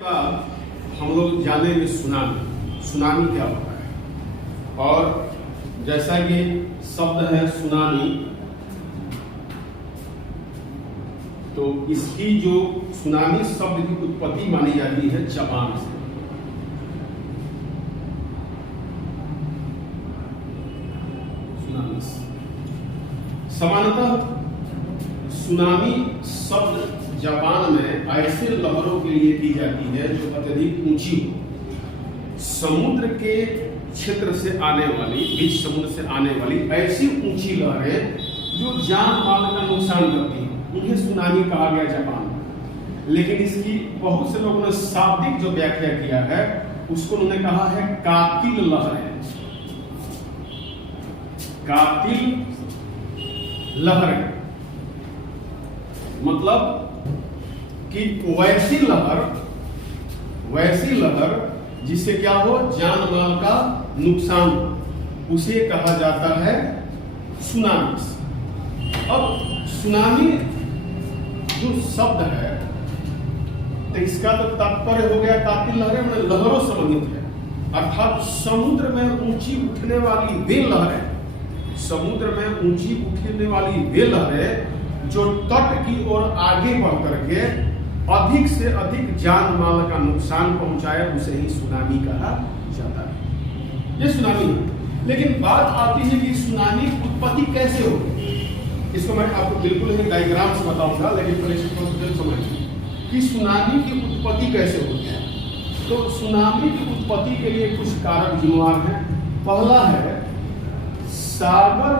का हम लोग जानेंगे सुनामी। सुनामी क्या होता है, और जैसा कि शब्द है सुनामी, तो इसकी जो सुनामी शब्द की उत्पत्ति मानी जाती है जापान से। सुनामी सामान्यतः सुनामी शब्द जापान में ऐसे लहरों के लिए की जाती है जो अत्यधिक ऊंची हो, समुद्र के क्षेत्र से आने वाली, बीच समुद्र से आने वाली ऐसी ऊंची लहरें जो जान माल का नुकसान करती हैं, उन्हें सुनामी कहा गया जापान में। लेकिन इसकी बहुत से लोगों ने शाब्दिक जो व्याख्या किया है उसको उन्होंने कहा है कातिल लहरें। कातिल लहरें मतलब कि वैसी लहर जिससे क्या हो, जान माल का नुकसान हो, उसे कहा जाता है सुनामी। अब सुनामी जो शब्द है तो इसका तो तात्पर्य हो गया कातिल लहरें, मतलब लहरों संबंधित है, अर्थात समुद्र में ऊंची उठने वाली वे लहरें, समुद्र में ऊंची उठने वाली वे लहरें जो तट की ओर आगे बढ़ करके अधिक से अधिक जान माल का नुकसान पहुंचाए, उसे ही सुनामी कहा जाता है। ये सुनामी है। लेकिन बात आती है कि सुनामी की उत्पत्ति कैसे होगी। इसको मैं आपको बिल्कुल ही डायग्राम से बताऊंगा, लेकिन पहले समझिए कि सुनामी की उत्पत्ति कैसे होती है। तो सुनामी की उत्पत्ति के लिए कुछ कारक जिम्मेवार हैं। पहला है सागर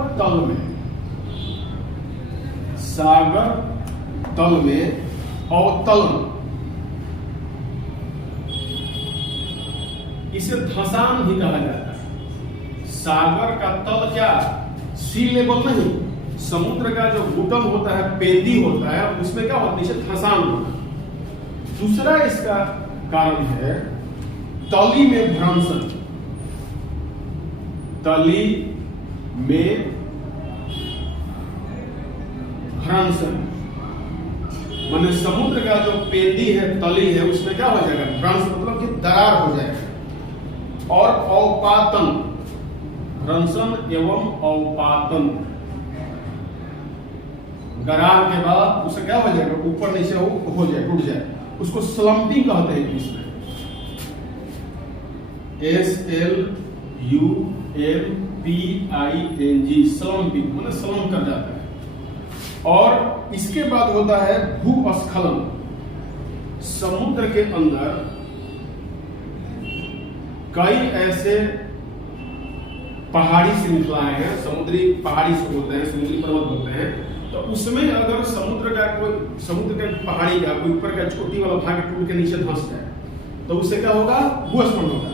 तल में अवतलन, इसे धंसान भी कहा जाता है। सागर का तल क्या, सी लेवल नहीं, समुद्र का जो घुटन होता है, पेंदी होता है, उसमें क्या होता है, इसे धंसान होता है। दूसरा इसका कारण है तली में भ्रंशन। तली में भ्रंशन माने समुद्र का जो पेंदी है, तली है, उसमें क्या हो जाएगा, भ्रंश मतलब कि दरार हो जाएगा। और अवपातन, भ्रंशन एवं अवपातन, दरार के बाद उसे क्या हो जाएगा, ऊपर नीचे हो जाए, टूट जाए, उसको स्लम्पिंग कहते हैं इंग्लिश में। SLUMPING, स्लम्पिंग माने स्लम कर जाता है। और इसके बाद होता है भूस्खलन। समुद्र के अंदर कई ऐसे पहाड़ी श्रृंखलाएं हैं, समुद्री पहाड़ी से बोलते हैं, समुद्री पर्वत बोलते हैं, तो उसमें अगर समुद्र के पहाड़ी का कोई ऊपर का छोटी वाला भाग टूट के नीचे धंस जाए तो उससे क्या होगा, भूस्खलन होगा।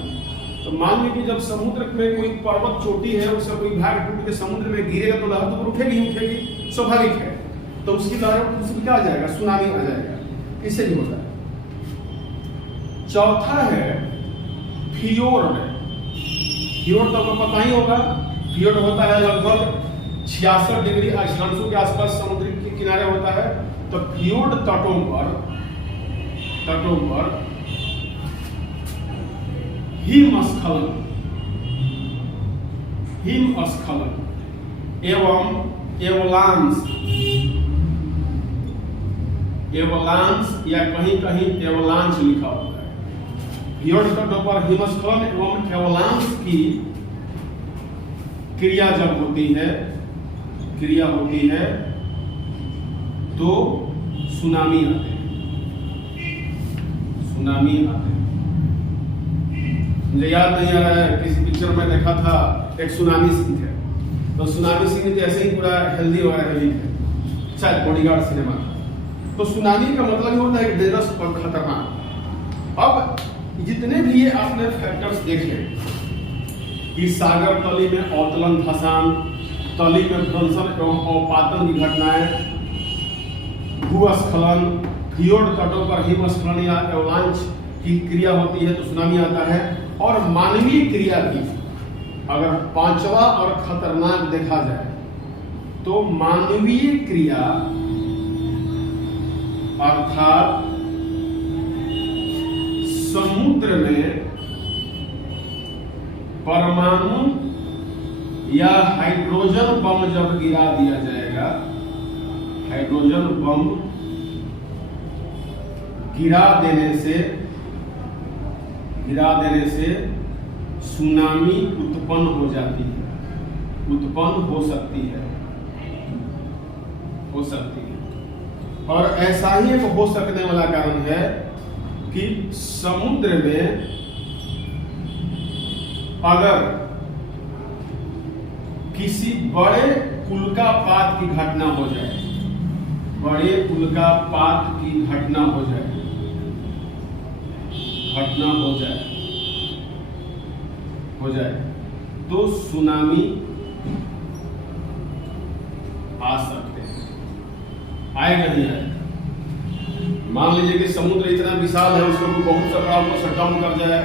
तो मान लीजिए जब समुद्र में कोई पर्वत चोटी है, उसका कोई भाग टूट के समुद्र में गिरेगा तो लहर तो उठेगी, स्वाभाविक है, तो उसकी लहर उसमें क्या आ जाएगा, सुनामी आ जाएगा। इससे नहीं होता है। चौथा है फियोर्ड। फियोर्ड तो आपको पता ही होगा, फियोर्ड होता है लगभग 66 डिग्री अक्षांशों के आसपास समुद्र के किनारे होता है। तो फियोर्ड तटों पर हिमस्खलन एवं एवलांस या कहीं कहीं एवलांच लिखा होता है। फियोर्ड तटों पर हिमस्खलन एवं एवलांस की क्रिया जब होती है तो सुनामी आते हैं। मुझे याद नहीं आ रहा है, किसी पिक्चर में देखा था एक सुनामी सीन है, तो सुनामी सीन जैसे ही पूरा हेल्दी हो रहा है, शायद बॉडीगार्ड सिनेमा। तो सुनामी का मतलब होता है डेंजरस और खतरनाक। अब जितने भी ये आपने फैक्टर्स देखे कि सागर तली में अवतलन, धंसान, तली में भ्रंशन एवं अवपातन की घटनाएं, भूस्खलन, फियोर्ड तटों पर हिमस्खलन या एवलांच की क्रिया होती है तो सुनामी आता है। और मानवीय क्रिया भी अगर पांचवा और खतरनाक देखा जाए तो मानवीय क्रिया अर्थात समुद्र में परमाणु या हाइड्रोजन बम जब गिरा दिया जाएगा, हाइड्रोजन बम गिरा देने से सुनामी उत्पन्न हो जाती है, उत्पन्न हो सकती है। और ऐसा ही एक हो सकने वाला कारण है कि समुद्र में अगर किसी बड़े उल्कापात की घटना हो जाए, बड़े उल्कापात की घटना हो जाए, तो सुनामी आ सकते हैं। आएगा नहीं आएगा? मान लीजिए कि समुद्र इतना विशाल है, उसको बहुत सा बड़ा ऊपर से डाउन कर जाए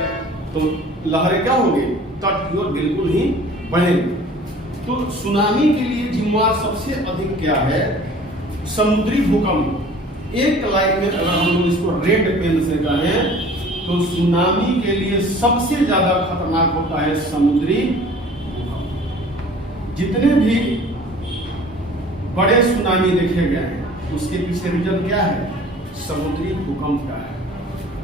तो लहरें क्या होंगी? तट की ओर बिल्कुल ही बढ़ेंगी। तो सुनामी के लिए जिम्मेवार सबसे अधिक क्या है? समुद्री भूकंप। एक लाइन में अगर हम लोग इसको रेड पेन से कहें तो सुनामी के लिए सबसे ज्यादा खतरनाक होता है समुद्री भूकंप। जितने भी बड़े सुनामी देखे गए हैं उसके पीछे रीजन क्या है? समुद्री भूकंप का है।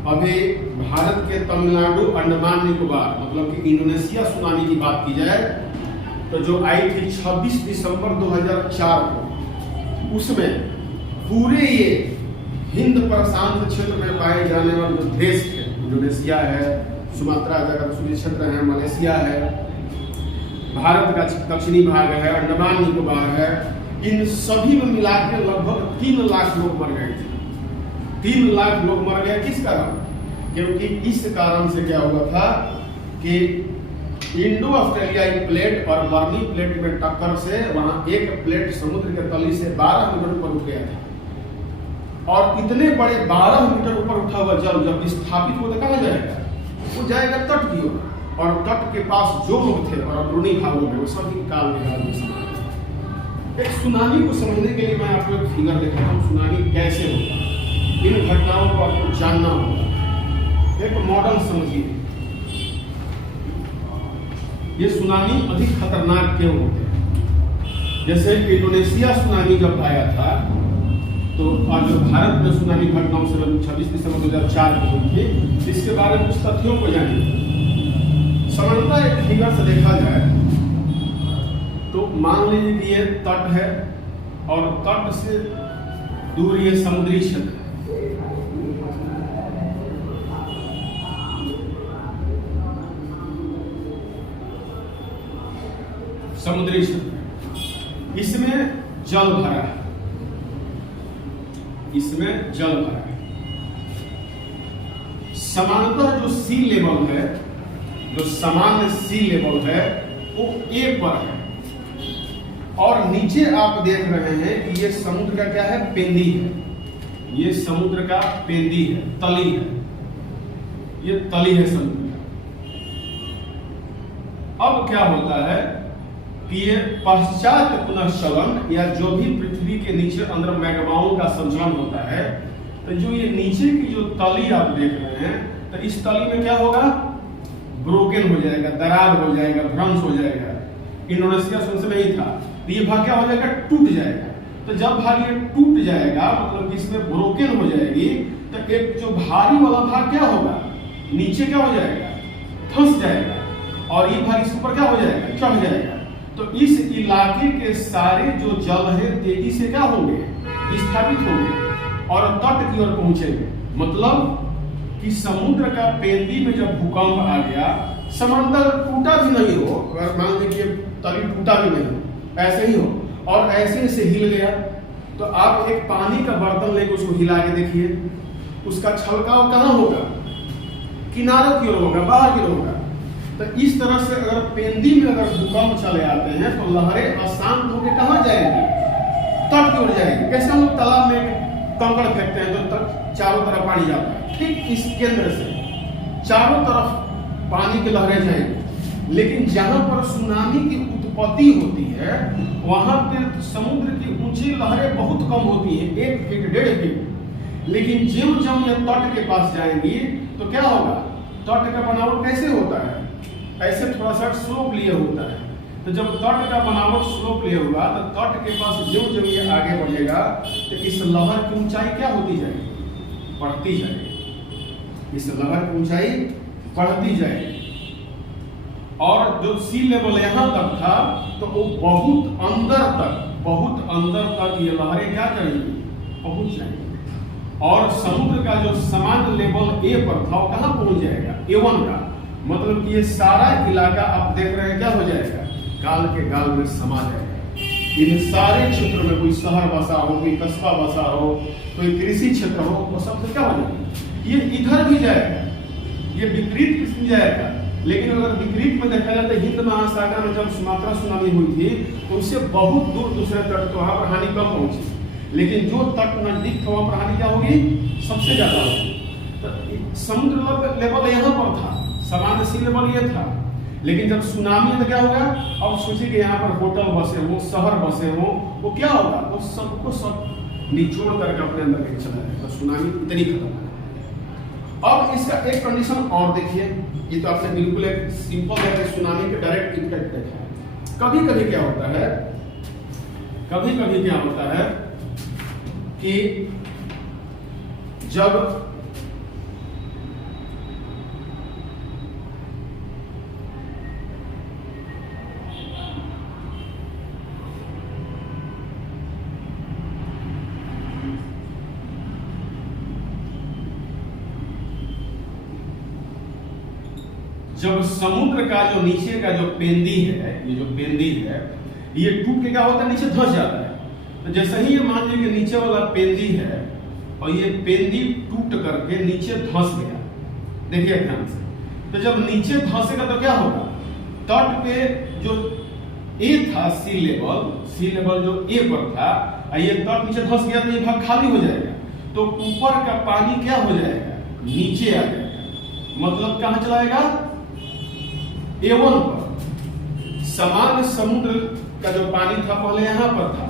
अभी भारत के तमिलनाडु, अंडमान निकोबार मतलब कि इंडोनेशिया सुनामी की बात की जाए तो जो आई थी 26 दिसंबर 2004 को, उसमें पूरे ये हिंद प्रशांत क्षेत्र में पाए जाने वाले जो देश थे, इंडोनेशिया है, सुमात्रा जगह क्षेत्र है, मलेशिया है, भारत का दक्षिणी भाग है, अंडमान निकोबार है, इन सभी में मिलाकर लगभग 3 लाख लोग मर गए थे। 3 लाख लोग मर गए किस कारण? क्योंकि इस कारण से क्या हुआ था कि इंडो ऑस्ट्रेलियाई प्लेट और बर्नी प्लेट में टक्कर से वहां एक प्लेट समुद्र के तली से 12 मीटर ऊपर उठ गया था। और इतने बड़े 12 मीटर ऊपर उठा हुआ जल जब स्थापित हो तो कहां जाएगा? वो जाएगा तट की ओर, और तट के पास जो लोग थे और अंदरूनी भागों में वो सभी काल में। एक सुनामी को समझने के लिए मैं आपको एक फिगर दिखाता हूं, सुनामी कैसे होता है। इन घटनाओं को आपको जानना होगा। एक मॉडल समझिए, ये सुनामी अधिक खतरनाक क्यों होते हैं? जैसे इंडोनेशिया सुनामी जब आया था तो आज जो भारत में सुनामी घटनाओं से 26 दिसंबर 2004 को हुई थी, इसके बारे में कुछ तथ्यों को जानिए। सामान्यतः एक फिगर से देखा जाए तो मान लीजिए कि ये तट है और तट से दूर ये समुद्री क्षेत्र, समुद्री क्षेत्र, इसमें जल भरा है, इसमें जल भरा है। सामान्यतः जो सी लेवल है, जो सामान्य सी लेवल है वो ए पर है, और नीचे आप देख रहे हैं कि ये समुद्र का क्या है? पेंदी है। ये समुद्र का पेंदी है, तली है, ये तली है समुद्र का। अब क्या होता है कि ये पश्चात पुनर्चलन या जो भी पृथ्वी के नीचे अंदर मैग्माओं का संचलन होता है, तो जो ये नीचे की जो तली आप देख रहे हैं, तो इस तली में क्या होगा? ब्रोकन हो जाएगा, दरार हो जाएगा, भ्रंश हो जाएगा। इंडोनेशिया में ही था, तो ये भाग क्या हो जाएगा? टूट जाएगा। तो जब भाग ये टूट जाएगा मतलब कि इसमें ब्रोकन हो जाएगी, तो एक जो भारी वाला भाग क्या होगा? नीचे क्या हो जाएगा? फंस जाएगा, और ये भाग इसके ऊपर क्या हो जाएगा? चढ़ जाएगा। तो इस इलाके के सारे जो जल है तेजी से क्या होंगे? विस्थापित होंगे और तट की ओर पहुंचेंगे। मतलब कि समुद्र का पेंदी में जब भूकंप आ गया, समंदर टूटा भी नहीं हो, अगर मान लीजिए तली टूटा भी नहीं हो, ऐसे ही हो और ऐसे से हिल गया, तो आप एक पानी का बर्तन लेकर उसको हिला के देखिए, उसका छलकाव कहाँ होगा? किनारों की ओर होगा, बाहर की ओर होगा। तो इस तरह से अगर पेंदी में अगर भूकंप चले आते हैं तो लहरें अशांत होकर कहाँ जाएंगी? तट की ओर जाएंगी। कैसे हम लोग तालाब में कंकड़ फेंकते हैं तो चारों तरफ पानी जाता है, ठीक इस केंद्र से चारों तरफ पानी की लहरें जाएंगी। लेकिन जहां पर सुनामी की उत्पत्ति होती है वहां पे समुद्र की ऊंची लहरें बहुत कम होती हैं, 1 फीट 1.5 फीट। लेकिन ज्यों ज्यों ये तट के पास जाएंगी तो क्या होगा, तट का बनावट कैसे होता है, ऐसे थोड़ा सा स्लोप लिए होता है। तो जब तट का बनावट स्लोप लिए होगा तो तट के पास ज्यों ज्यों ये आगे बढ़ेगा तो इस लहर की ऊंचाई क्या होती जाएगी, बढ़ती जाएगी। इस लहर की ऊंचाई बढ़ती जाएगी और जो सी लेवल यहाँ तक था तो वो बहुत अंदर तक ये लहरें क्या करेंगी, पहुंच जाएंगी। और समुद्र का जो समान लेवल ए पर था वो कहाँ पहुंच जाएगा, A1 का। मतलब कि ये सारा इलाका आप देख रहे हैं क्या हो जाएगा, गाल के गाल में समा जाएगा। इन सारे क्षेत्र में कोई शहर बसा हो, कोई कस्बा बसा हो, कोई कृषि क्षेत्र हो, वो सब क्या हो जाएगा, ये इधर भी जाएगा, ये विपरीत किस्म जाएगा। लेकिन अगर विपरीत में देखा जाए तो हिंद महासागर में जब सुमात्रा सुनामी हुई थी तो उससे बहुत दूर दूसरे तट तो वहां पर हानि कम पहुंची, लेकिन जो तट नजदीक था वहां पर हानि क्या होगी, सबसे ज्यादा होगी। तो समुद्र लेवल यहाँ पर था, सामान्य सी लेवल ये था, लेकिन जब सुनामी तो क्या होगा, अब सोचिए कि यहाँ पर होटल बसे हो, शहर बसे हो, वो क्या होगा, वो सबको सब निचोड़ करके अपने अंदर ले चला जाएगा। तो सुनामी इतनी खतरनाक। अब इसका एक कंडीशन और देखिए, ये तो आपने बिल्कुल एक सिंपल है कि सुनामी के डायरेक्ट इम्पैक्ट देखा है। कभी कभी क्या होता है कि जब समुद्र का जो नीचे का जो पेंदी है, ये जो पेंदी है ये टूट के क्या होता है, नीचे धंस जाता है। तो जैसे ही ये मान लीजिए कि नीचे वाला पेंदी है और ये पेंदी टूट करके नीचे धंस गया, देखिए ध्यान से। तो जब नीचे धंसेगा तो क्या होगा, तट पे जो ए था सी लेवल जो ए पर था, ये तट नीचे धंस गया तो ये भाग खाली हो जाएगा। तो ऊपर का पानी क्या हो जाएगा, नीचे आ जाएगा। मतलब कहां चलाएगा, A1 पर। समान समुद्र का जो पानी था पहले यहाँ पर था,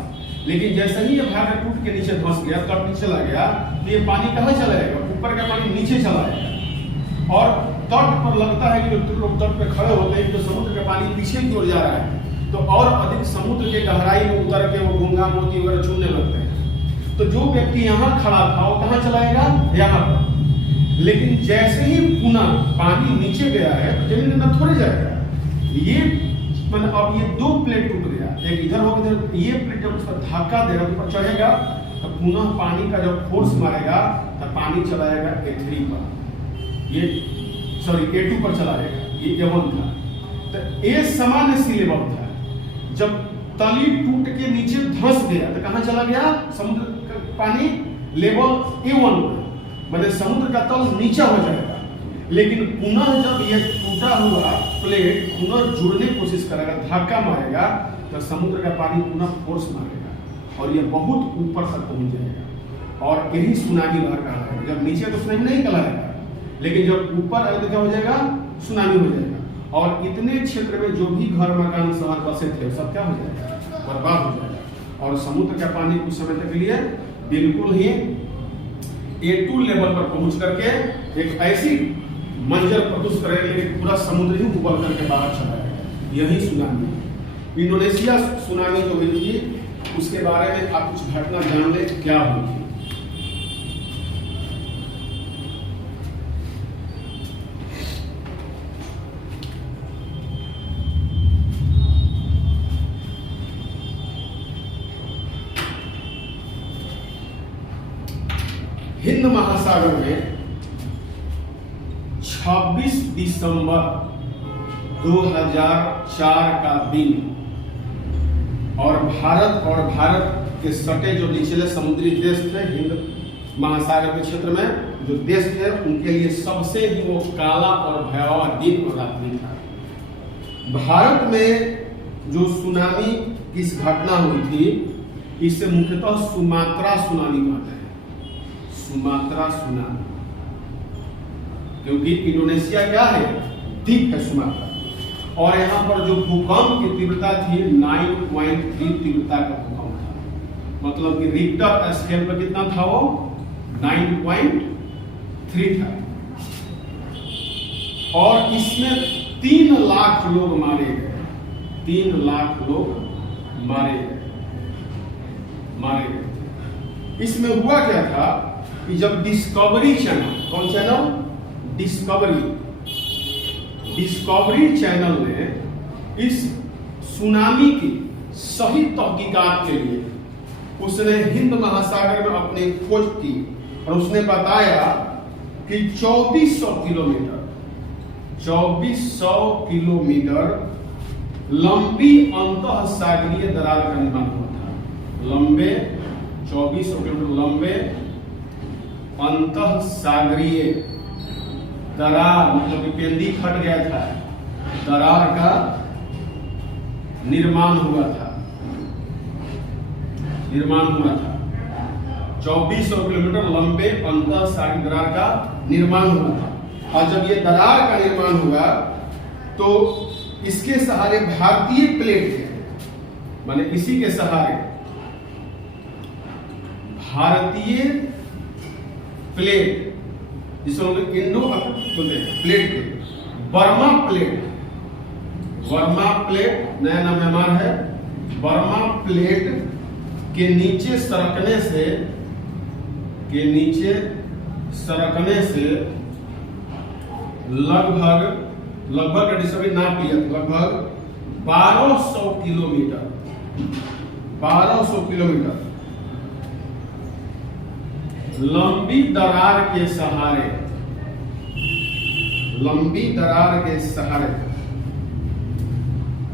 लेकिन जैसे ही ये भाग टूट के नीचे धंस गया, तट नीचे चला गया, तो ये पानी कहाँ चला जाएगा, ऊपर का पानी नीचे चला जाएगा। और तट पर लगता है कि जो लोग तट पे खड़े होते हैं तो समुद्र का पानी पीछे की ओर जा रहा है, तो और अधिक समुद्र के गहराई में उतर के वो घोंघा मोती वगैरह छूने लगते हैं। तो जो व्यक्ति यहाँ खड़ा था वो कहाँ चलाएगा, यहाँ पर। लेकिन जैसे ही पुनः पानी नीचे गया है तो जमीन में थोड़े जाएगा। ये मतलब अब ये दो प्लेट टूट गया, एक इधर हो इधर, ये प्लेट जब उसका धक्का देगा ऊपर चढ़ेगा तो पुनः पानी का जब फोर्स मारेगा तो पानी चला जाएगा A3 पर, ये सॉरी A2 पर चला जाएगा, ये A1 था। तो A सामान्य सी लेवल था, जब तली टूट के नीचे धंस गया तो कहाँ चला गया, समुद्र का पानी लेवल A1 पर, मतलब समुद्र का तल नीचा हो जाएगा। लेकिन पुनः जब ये टूटा हुआ प्लेट पुनः जुड़ने की कोशिश करेगा, धक्का मारेगा, तो समुद्र का पानी पुनः फोर्स मारेगा और ये बहुत ऊपर तक पहुंच जाएगा। और यही सुनामी लहर कहलाएगा। जब नीचे तो सुनामी नहीं कहलाएगा, लेकिन जब ऊपर आए तो क्या हो जाएगा, सुनामी हो जाएगा। और इतने क्षेत्र में जो भी घर मकान शहर बसे थे सब क्या हो जाएगा, बर्बाद हो जाएगा। और समुद्र का पानी कुछ समय तक के लिए बिल्कुल ही A2 लेवल पर पहुंच करके एक ऐसी मंजर प्रदूषित करेगा कि पूरा समुद्र ही उबल करके बाहर चला जाएगा। यही सुनामी है। इंडोनेशिया सुनामी जो हुई थी उसके बारे में आप कुछ घटना जान ले, क्या हुई थी। हिंद महासागर में 26 दिसंबर 2004 का दिन और भारत के सटे जो निचले समुद्री देश थे हिंद महासागर के क्षेत्र में जो देश थे उनके लिए सबसे ही वो काला और भयावह दिन और रात्रि था। भारत में जो सुनामी की इस घटना हुई थी इसे मुख्यतः सुमात्रा सुनामी कहते हैं, सुमात्रा सुनामी, क्योंकि इंडोनेशिया क्या है, द्वीप है सुमात्रा। और यहाँ पर जो भूकंप की तीव्रता थी 9.3 तीव्रता का भूकंप था। मतलब कि रिक्टर स्केल पर कितना था वो, 9.3 था और इसमें 3 लाख लोग मारे गए। 3 लाख लोग मारे गए। इसमें हुआ क्या था कि जब डिस्कवरी चैनल, कौन चैनल? डिस्कवरी चैनल ने इस सुनामी की सही तहकीकात के लिए उसने हिंद महासागर में अपनी खोज की और उसने बताया कि 2400 किलोमीटर लंबी अंतःसागरीय दरार का निर्माण हुआ था। लंबे 2400 किलोमीटर लंबे अंतःसागरीय दरार, मतलब कि पेंदी फट गया था, दरार का निर्माण हुआ था। 2400 किलोमीटर लंबे अंतःसागरीय दरार का निर्माण हुआ था। और जब ये दरार का निर्माण हुआ तो इसके सहारे भारतीय प्लेट थे, माने इसी के सहारे भारतीय प्लेट, जिसे हम लोग इंडो बोलते हैं, प्लेट थे। बर्मा प्लेट नया नाम हमारा है। बर्मा प्लेट के नीचे सरकने से लगभग सभी नाप लिया, लगभग 1200 किलोमीटर लंबी दरार के सहारे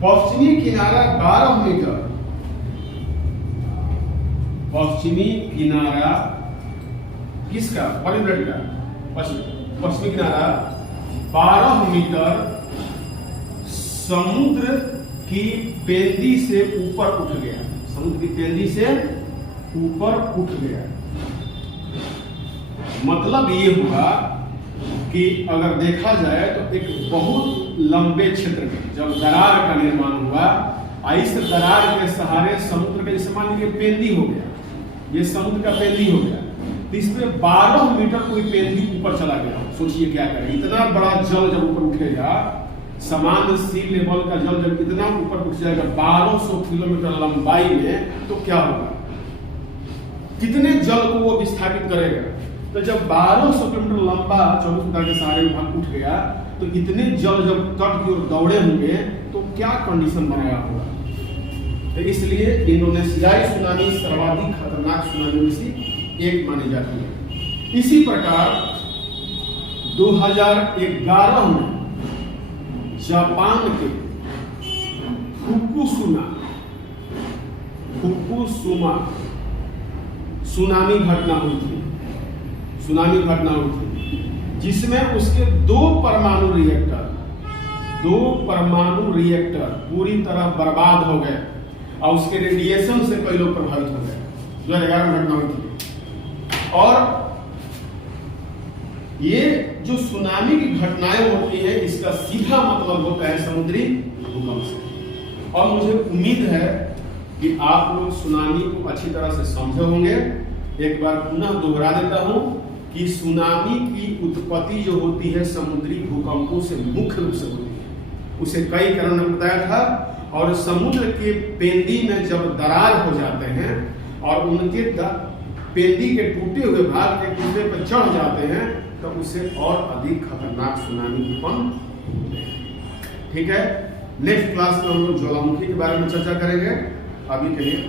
पश्चिमी किनारा 12 मीटर, पश्चिमी किनारा किसका? पॉलीब्लेड का पश्चिमी किनारा 12 मीटर समुद्र की पेंदी से ऊपर उठ गया। समुद्र की पेंदी से ऊपर उठ गया। मतलब ये हुआ कि अगर देखा जाए तो एक बहुत लंबे क्षेत्र में जब दरार का निर्माण हुआ, इस दरार के सहारे समुद्र का, जैसे मान लीजिए पेंदी हो गया, ये समुद्र का पेंदी हो गया, तो इसमें 12 मीटर कोई पेंदी ऊपर चला गया। सोचिए क्या करें, इतना बड़ा जल जब ऊपर उठेगा, सामान्य सी लेवल का जल जब इतना ऊपर उठ जाएगा 1200 किलोमीटर लंबाई में, तो क्या होगा? कितने जल को वो विस्थापित करेगा? तो जब 1200 किलोमीटर लंबा 24 मीटर के सहारे भाग उठ गया, तो इतने जल जब तट की ओर दौड़े होंगे तो क्या कंडीशन बनाया होगा? तो इसलिए इंडोनेशियाई सुनामी सर्वाधिक खतरनाक सुनामी में से एक मानी जाती है। इसी प्रकार 2011 में जापान के फुकुशिमा सुनामी घटना हुई थी, जिसमें उसके 2 परमाणु रिएक्टर पूरी तरह बर्बाद हो गए और उसके रेडिएशन से कई लोग प्रभावित हो गए। 2011 में घटना हुई थी। और ये जो सुनामी की घटनाएं होती है, इसका सीधा मतलब होता है समुद्री भूकंप से। और मुझे उम्मीद है कि आप लोग सुनामी को अच्छी तरह से समझे होंगे। एक बार पुनः दोहरा देता हूं कि सुनामी की उत्पत्ति जो होती है समुद्री भूकंपों से मुख्य रूप से होती है। उसे कई कारण बताया था। और समुद्र के पेंदी में जब दरार हो जाते हैं और उनके पेंदी के टूटे हुए भाग एक दूसरे पर चढ़ जाते हैं, तो उसे और अधिक खतरनाक सुनामी उत्पन्न होते हैं। ठीक है, नेक्स्ट क्लास में हम लोग ज्वालामुखी के बारे में चर्चा करेंगे। अभी के लिए